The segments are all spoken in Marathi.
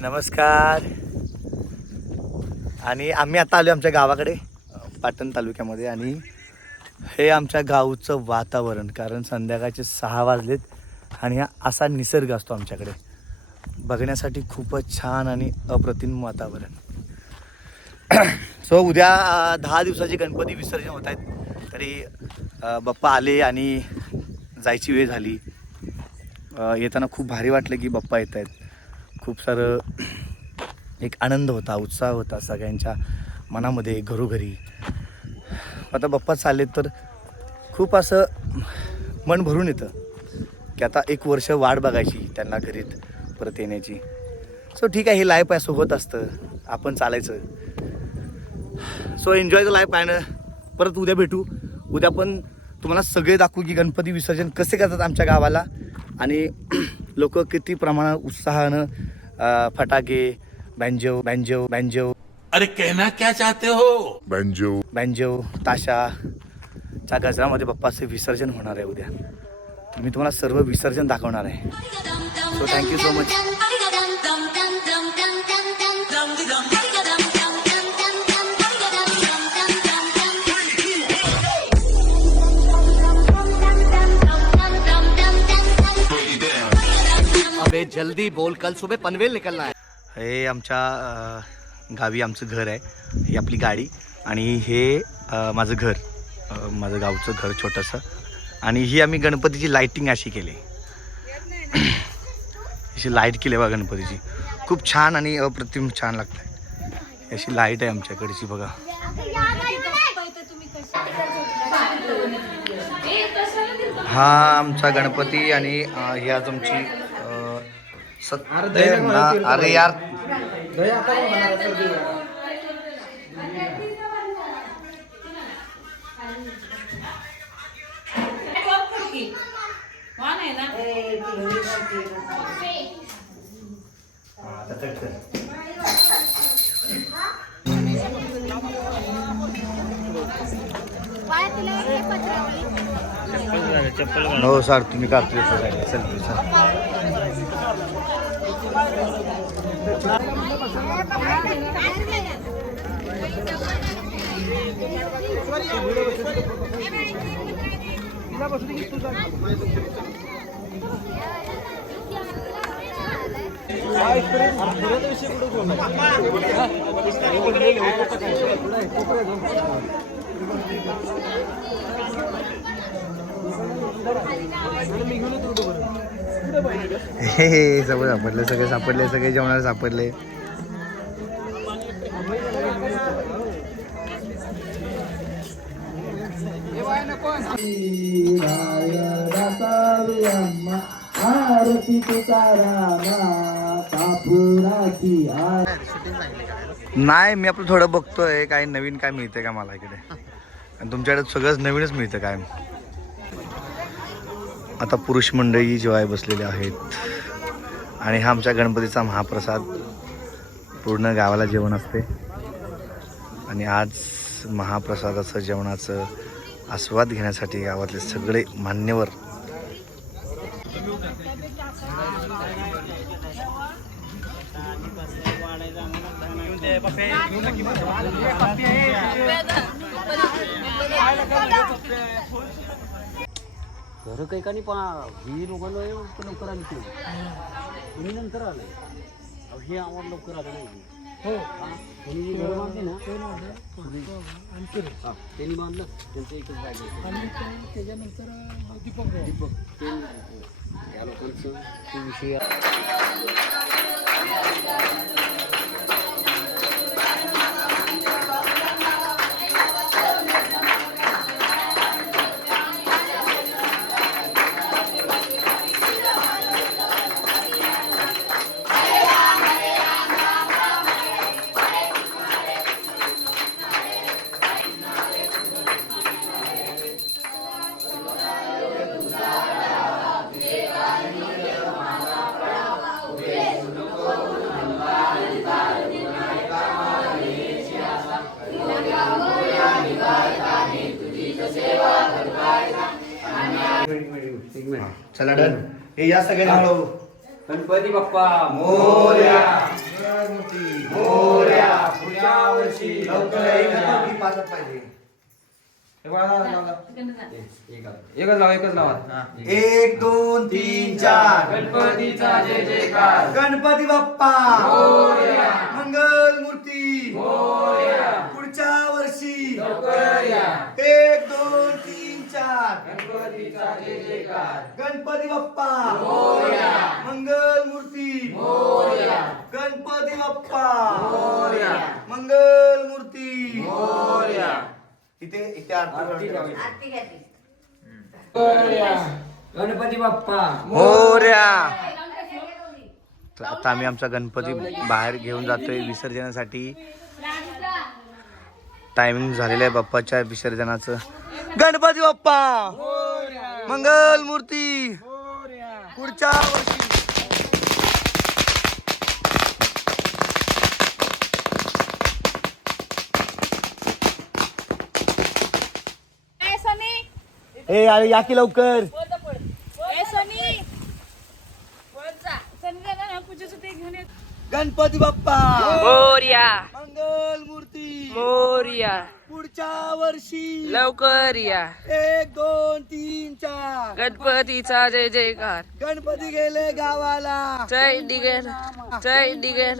नमस्कार. आणि आम्ही आता आलो आमच्या गावाकडे पाटण तालुक्यामध्ये. आणि हे आमच्या गावचं वातावरण, कारण संध्याकाळचे 6 वाजलेत आणि हा असा निसर्ग असतो आमच्याकडे बघण्यासाठी. खूपच छान आणि अप्रतिम वातावरण. सो उद्या 10 दिवसाचे गणपती विसर्जन होत आहेत. तरी बाप्पा आले आणि जायची वेळ झाली. येताना खूप भारी वाटलं की बाप्पा येत आहेत. खूप सारं एक आनंद होता, उत्साह होता सगळ्यांच्या मनामध्ये, घरोघरी. आता बाप्पा चाललेत तर खूप असं मन भरून येतं की आता 1 वर्ष वाट बघायची त्यांना घरीत परत येण्याची. सो ठीक आहे, हे लाईफ आहे, सोबत असतं, आपण चालायचं. So enjoy the life. आहे ना, परत उद्या भेटू. उद्या पण तुम्हाला सगळे दाखवू की गणपती विसर्जन कसे करतात आमच्या गावाला आणि लोक किती प्रमाणात उत्साहानं फटाके, बँजो अरे कहना क्या चाहते हो? बँजो ताशाच्या गजरामध्ये बाप्पाचं विसर्जन होणार आहे उद्या. तर मी तुम्हाला सर्व विसर्जन दाखवणार आहे. So thank you so much. अबे जल्दी बोल, कल सुबह पनवेल निकलना है. हे आमच्या गावी आमचं घर आहे. ही आपली गाडी आणि हे माझं घर, माझं गावचं घर छोटंसं. आणि ही आम्ही गणपतीची लाईटिंग अशी केली. अशी लाईट केली बघा गणपतीची. खूप छान आणि अप्रतिम छान लागतं. अशी लाईट आहे आमच्याकडची बघा. हा आमचा गणपती. आणि ही आज आमची अरे यार हो सर, तुम्ही काढतो चल सर. हे सगळं सापडले, सगळे जेवणाला सापडले. नाही, मी आपलं थोडं बघतोय काय नवीन काय मिळतंय का मला इकडे. आणि तुमच्याकडे सगळंच नवीनच मिळतं काय. आता पुरुष मंडळी जेवाय बसलेले आहेत. आणि हा आमच्या गणपतीचा महाप्रसाद. पूर्ण गावाला जेवण असते. आणि आज महाप्रसादाचं जेवणाचं आस्वाद घेण्यासाठी गावातले सगळे मान्यवर घर काही का नाही ही लोकांना लवकर आली तुम्ही नंतर आलंय. हे आम्हाला लवकर आलं नाही. हो, त्यांनी घर बांधले ना, त्यांनी बांधलं त्यांचं एकच बांधलं. आणि त्याच्यानंतर दीपक या लोकांचं ते विषय. चला डन. हे या सगळ्यांना हळू. गणपती बाप्पा मोरया. मोरया. पुढच्या वर्षी लवकर गणपती पाजत पाहिजे. एकच लावा 1 2 3 4 गणपतीचा जय जयकार गणपती बाप्पा मोरया. मंगल मूर्ती मोरया. पुढच्या वर्षी लवकर या 1 2 3 4 गणपतीचा जय जयकार गणपती बाप्पा मोरया. मंगल मूर्ती मोरया. गणपती बाप्पा मोरया. मंगल मूर्ती मोरया. इथे इथे आरती गणपती बाप्पा मोरया. तर आता आम्ही आमचा गणपती बाहेर घेऊन जातोय विसर्जनासाठी. टायमिंग झालेलं आहे बाप्पाच्या विसर्जनाचं. गणपती बाप्पा मंगल मूर्ती पुढच्या वर्षी. ए अरे या की लवकर. गणपती बाप्पा मोरया. मंगल मूर्ती मोरया. पुढच्या वर्षी लवकर या 1 2 3 4 गणपतीचा जय जयकार गणपती गेले गावाला. जय डिगर जय डिगर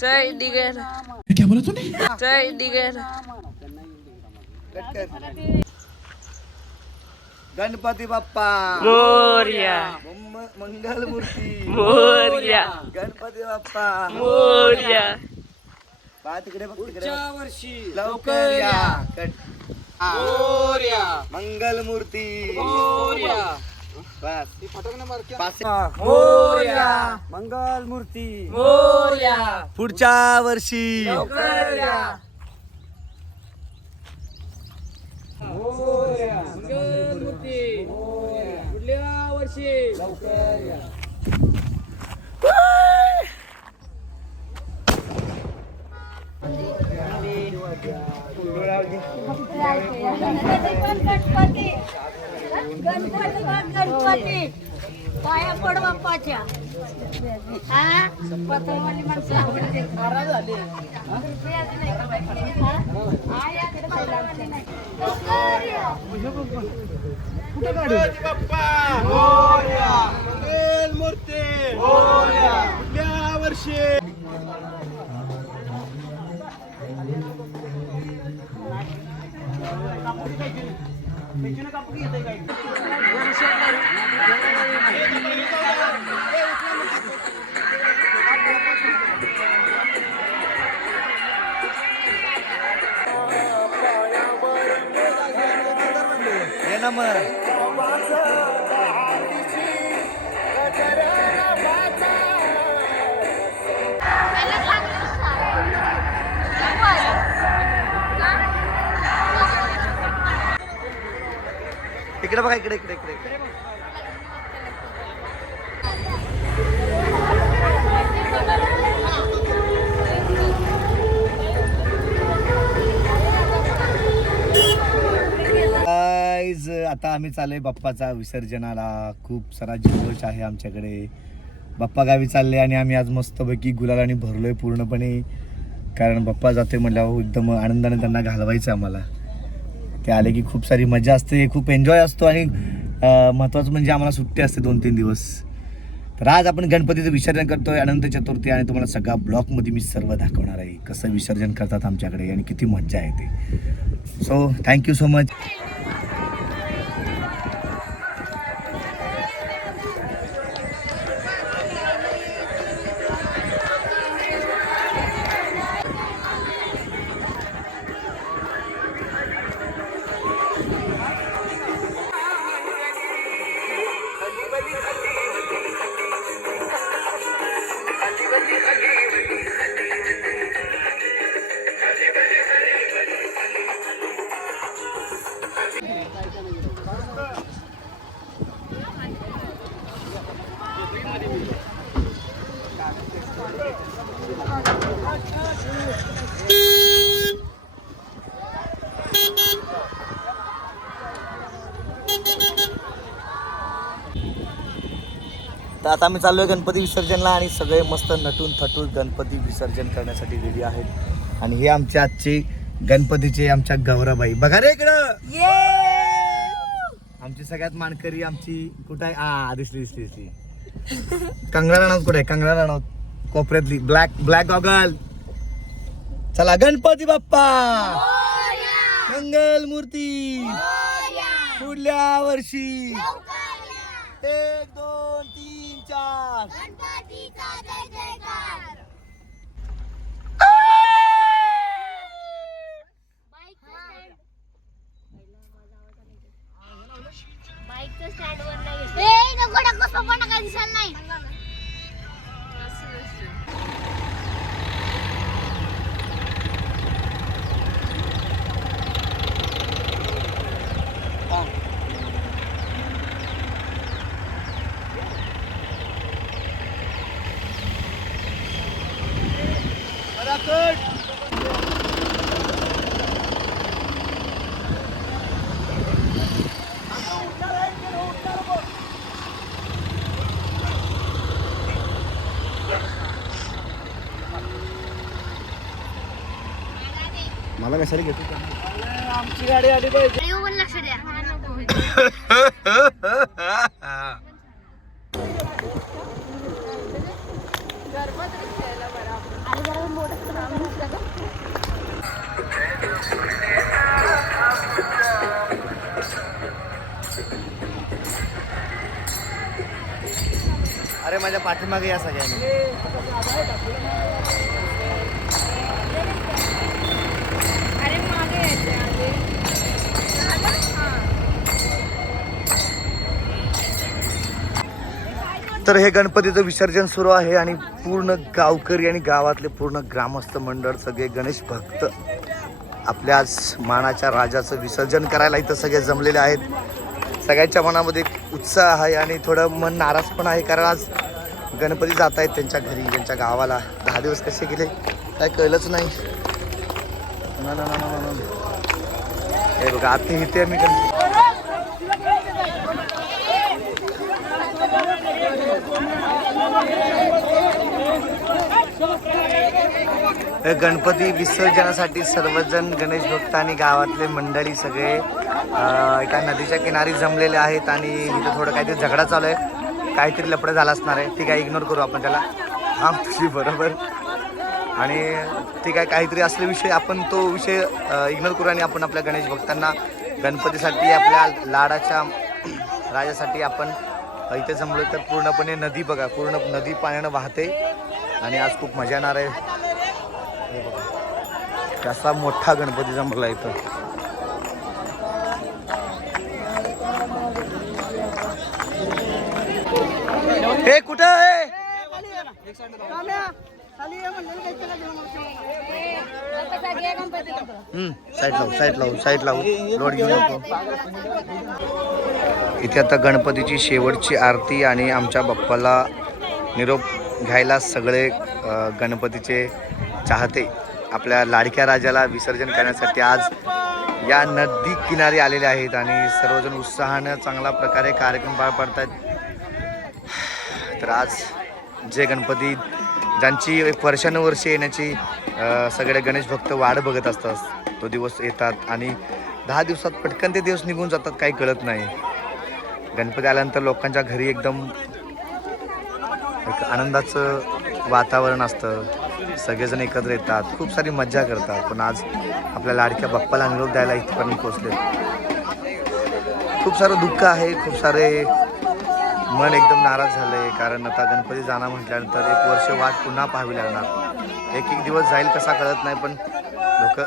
जय डिगर जय डिगर. गणपती बाप्पा मोरया. मंगल मूर्ती मोरया. गणपती बाप्पा मोरया. पहा तिकडे बघ तिकडे पुढच्या वर्षी लवकर या. मोरया. मंगल मूर्ती मोरया. बस मोरया. मंगल मूर्ती मोरया. पुढच्या वर्षी लवकर या मोरया. मंगल मूर्ती पुढल्या वर्षी लवकर या गणपती गणपती गणपती पाया पड बाप्पाच्या. हा पत्रवाली माणसं आवडते. खराब झाली. गणपती बाप्पा मोरया. मंगल मूर्ती मोरया. पुढल्या वर्षी ये ना मग. इकडे बघा इकडे इकडे इकडे. Guys, आता आम्ही चाललोय बाप्पाचा विसर्जनाला. खूप सारा जल्लोष आहे आमच्याकडे. बाप्पा गावी चालले आणि आम्ही आज मस्तपैकी गुलालाने भरलोय पूर्णपणे. कारण बाप्पा जातोय म्हटल्यावर एकदम आनंदाने त्यांना घालवायचं आम्हाला. ते आले की खूप सारी मजा असते, खूप एन्जॉय असतो आणि महत्त्वाचं म्हणजे आम्हाला सुट्टी असते 2-3 दिवस. तर आज आपण गणपतीचं विसर्जन करतोय अनंत चतुर्थी आणि तुम्हाला सगळ्या ब्लॉगमध्ये मी सर्व दाखवणार आहे कसं विसर्जन करतात आमच्याकडे आणि किती मज्जा येते. So thank you so much. तर आता आम्ही चाललोय गणपती विसर्जनला आणि सगळे मस्त नटून थटून गणपती विसर्जन करण्यासाठी रेडी आहेत. आणि हे आमचे आजचे गणपतीचे आमच्या गौरबाई बघा रे इकडं. आमची सगळ्यात मानकरी आमची कुठं आहे? दिसली कंगना राणावत कुठे आहे? कंगना राणावत कोपऱ्यातली ब्लॅक गॉगल. चला गणपती बाप्पा मंगल मूर्ती पुढल्या वर्षी 1 2 3 4. बाईकचं स्टँड वर नाही. नको सोपा नका दिसायला नाही. मला कशाला घेतो? आमची गाडी आली पाहिजे. लक्ष द्या. अरे माझ्या पाठीमागे या सगळ्यांनी. तर हे गणपतीचं विसर्जन सुरू आहे आणि पूर्ण गावकरी आणि गावातले पूर्ण ग्रामस्थ मंडळ सगळे गणेश भक्त आपल्या आज मानाच्या राजाचं विसर्जन करायला इथं सगळे जमलेले आहेत. सगळ्यांच्या मनामध्ये एक उत्साह आहे आणि थोडं मन नाराज पण आहे, कारण आज गणपती जात आहेत त्यांच्या घरी, त्यांच्या गावाला. 10 दिवस कसे गेले काय कळलंच नाही. हे बघा आता इथे मी गणपती विसर्जनासाठी सर्वजण गणेश भक्त आणि गावातले मंडळी सगळे एका नदीच्या किनारी जमलेले आहेत आणि इथं थोडं काहीतरी झगडा चालू आहे, काहीतरी लफडं झाला असणार आहे. ठीक आहे, इग्नोर करू आपण त्याला. हां तुझी बरोबर. आणि ठीक आहे, काहीतरी असले विषय आपण तो विषय इग्नोर करू आणि आपण आपल्या गणेश भक्तांना गणपतीसाठी आपल्या लाडाच्या राजासाठी आपण इथे जमलो. तर पूर्णपणे नदी बघा, पूर्ण नदी पाण्यानं वाहते आणि आज खूप मजा येणार आहे. हे बघा कसा मोठा गणपती जमला इथं. हे कुठं आहे? साईड लावू लोड घेऊ नको. इथे आता गणपतीची शेवटची आरती आणि आमच्या बाप्पाला निरोप घ्यायला सगळे गणपतीचे चाहते आपल्या लाडक्या राजाला विसर्जन करण्यासाठी आज या नदी किनारी आलेले आहेत आणि सर्वजण उत्साहानं चांगल्या प्रकारे कार्यक्रम पार पाडत आहेत. तर आज जे गणपती ज्यांची एक वर्षानुवर्षे येण्याची सगळे गणेश भक्त वाट बघत असतात, तो दिवस येतात आणि 10 दिवसात पटकन ते दिवस निघून जातात, काही कळत नाही. गणपती आल्यानंतर लोकांच्या घरी एकदम एक आनंदाचं वातावरण असतं, सगळेजण एकत्र येतात, खूप सारी मज्जा करतात. पण आज आपल्या लाडक्या बाप्पाला निरोप द्यायला इथपर्यंत पोचले. खूप सारं दुःख आहे, खूप सारे मन एकदम नाराज झाले, कारण आता गणपती जाणार म्हटल्यानंतर 1 वर्ष वाट पुन्हा पाहावी लागणार. एक दिवस जाईल कसा कळत नाही, पण लोक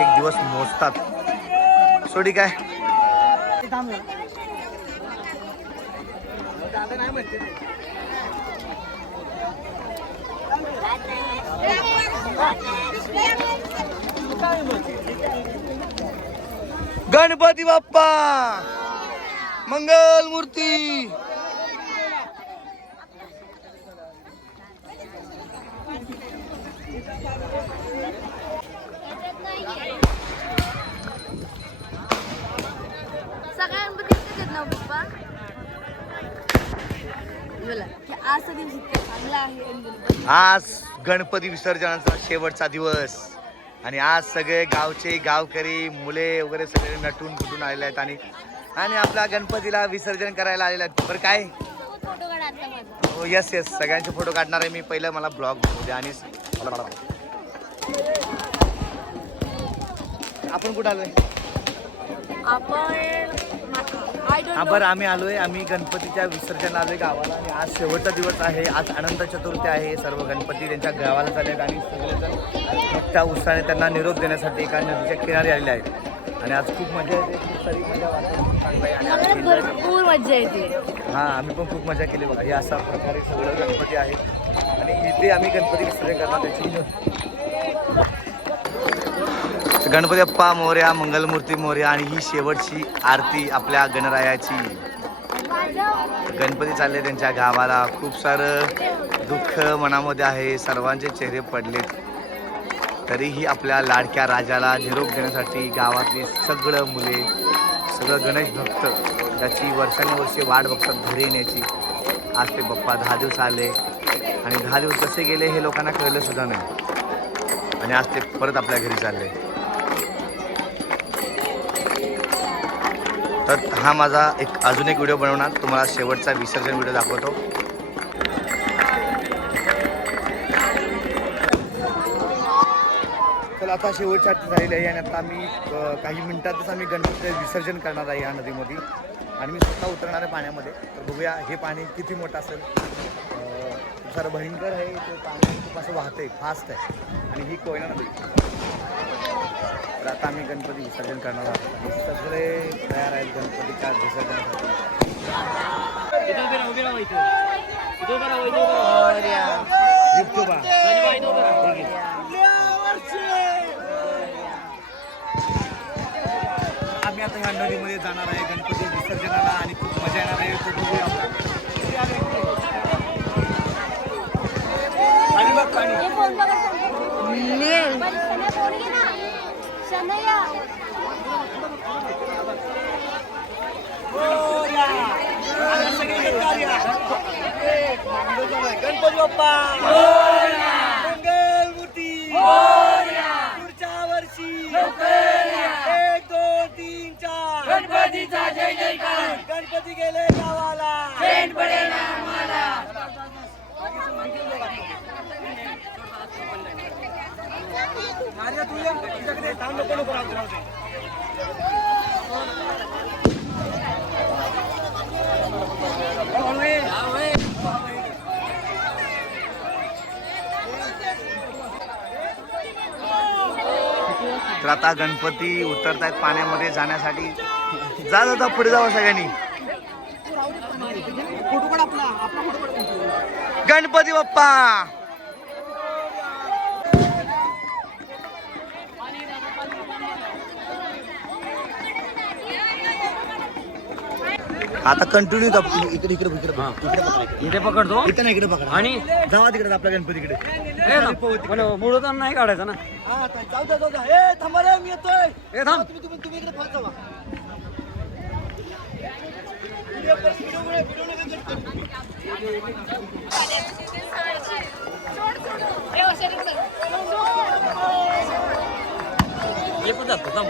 एक दिवस मोजतात. सोडी काय गणपती बाप्पा मंगल मूर्ती. सगळ्यांबद्दल ना पप्पा. आज गणपती विसर्जनाचा शेवटचा दिवस आणि आज सगळे गावचे गावकरी मुले वगैरे सगळे नटून कुठून आलेले आहेत आणि आपल्या गणपतीला विसर्जन करायला आलेले आहेत. बरं काय फोटो काढ आता माझा. हो यस सगळ्यांचे फोटो काढणार आहे मी. पहिलं मला ब्लॉग बनवू द्या आणि आपण कुठं आलोय? बरं आम्ही गणपतीच्या विसर्जन आलोय गावाला आणि आज शेवटचा दिवस आहे. आज अनंत चतुर्थी आहे. सर्व गणपती त्यांच्या गावाला चालले आणि सगळेजण मोठ्या उत्साहाने त्यांना निरोप देण्यासाठी एका नदीच्या किनारी आलेले आहेत आणि आज खूप मजा येते. खूप सारी मजा वातावरण चांगलं आहे आणि भरपूर मजा येते. हां आम्ही पण खूप मजा केली बघा. हे अशा प्रकारे सगळं गणपती आहेत आणि इथे आम्ही गणपती विसर्जन करणार. त्याची गणपती बाप्पा मोरया, मंगलमूर्ती मोरया आणि ही शेवटची आरती आपल्या गणरायाची. गणपती चालले त्यांच्या गावाला. खूप सारं दुःख मनामध्ये आहे. सर्वांचे चेहरे पडलेत तरीही आपल्या लाडक्या राजाला निरोप देण्यासाठी गावातले सगळं मुले सगळं गणेश भक्त ज्याची वर्षानुवर्षे वाट बघतात घरी येण्याची. आज ते बाप्पा 10 दिवस आले आणि 10 दिवस कसे गेले हे लोकांना कळलं सुद्धा नाही आणि आज ते परत आपल्या घरी चालले. तर हा माझा अजून एक व्हिडिओ बनवणार. तुम्हाला शेवटचा विसर्जन व्हिडिओ दाखवतो. तर आता शेवटची आरती झालेली आहे आणि आता आम्ही काही मिनिटातच आम्ही गणपतीचं विसर्जन करणार आहे या नदीमध्ये आणि मी स्वतः उतरणार आहे पाण्यामध्ये. तर बघूया हे पाणी किती मोठं असेल. फार भयंकर आहे. ते पाणी खूप असं वाहतंय फास्ट आहे आणि ही कोयना नदी. तर आता आम्ही गणपती विसर्जन करणार आहोत आणि सगळे तयार आहेत गणपतीच्या विसर्जनासाठी. आम्ही आता ह्या नदीमध्ये जाणार आहे गणपती विसर्जनाला आणि खूप मजा येणार आहे. तो बघूया पाणी. गणपती बाप्पा मंगलमूर्ती पुढच्या वर्षी 1 2 3 4 गणपतीचा जय जयकार. गणपती गेले गावाला. तर आता गणपती उतरतायत पाण्यामध्ये जाण्यासाठी. जा पुढे जावं सगळ्यांनी. गणपती बाप्पा आता कंटिन्यू इकडे इथे पकडतो इथे नाही इकडे पकडा आणि जावा तिकडे आपल्या गणपतीकडे. मुळताना नाही काढायचा ना. जाऊ द्या. ए थांबा रे मी येतोय. ए थांब. तुम्ही इकडे फास्ट जावा. ये पण जातो थांब.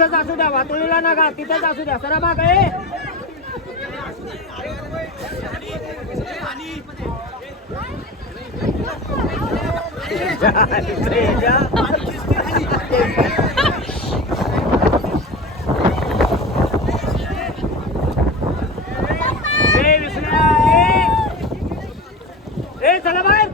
तिथंच असू द्या, वातोळीला नका, तिथंच असू द्या. सरा मागे चला बाहेर.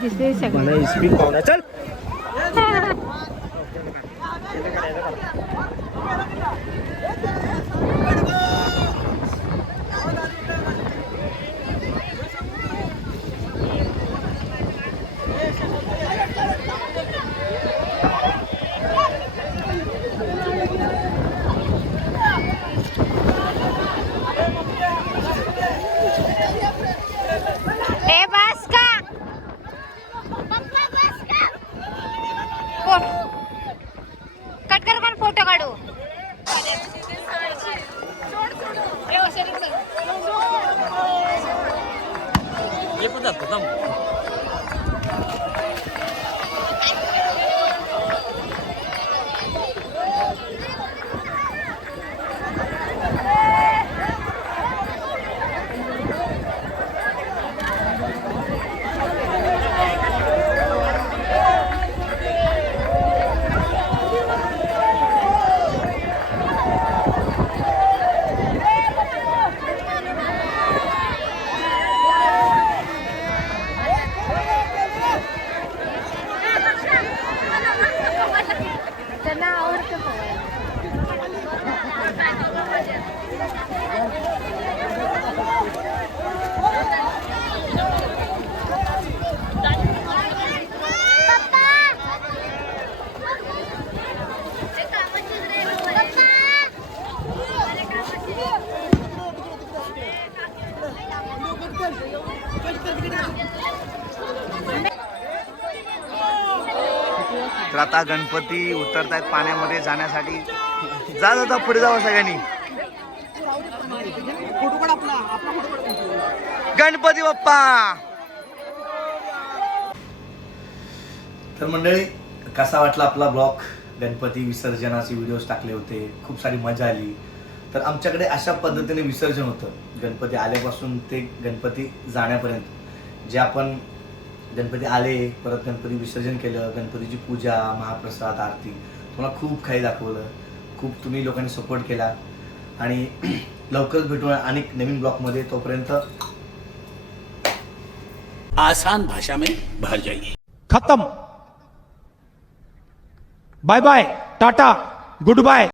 दिसते स्पीड पाहुणा चल. ए बस का पप्पा बस का कट कर पण फोटो काढू. त्यांना आवडतं तर आता गणपती उतरतायत पाण्यामध्ये जाण्यासाठी. जा जा जा, पुढे जावं सगळ्यांनी. गणपती बाप्पा. तर मंडळी, कसा वाटला आपला ब्लॉग? गणपती विसर्जनाचे व्हिडिओज टाकले होते, खूप सारी मजा आली. तर आमच्याकडे अशा पद्धतीने विसर्जन होतं, गणपती आल्यापासून ते गणपती जाण्यापर्यंत. जे आपण गणपती आले, परत गणपती विसर्जन केलं, गणपतीची पूजा, महाप्रसाद, आरती, तुम्हाला खूप काही दाखवलं. खूप तुम्ही लोकांनी सपोर्ट केला आणि लवकरच भेटू अनेक नवीन ब्लॉगमध्ये. तोपर्यंत आसान भाषा में भर जाइए. खत्म. Bye bye, tata, good bye.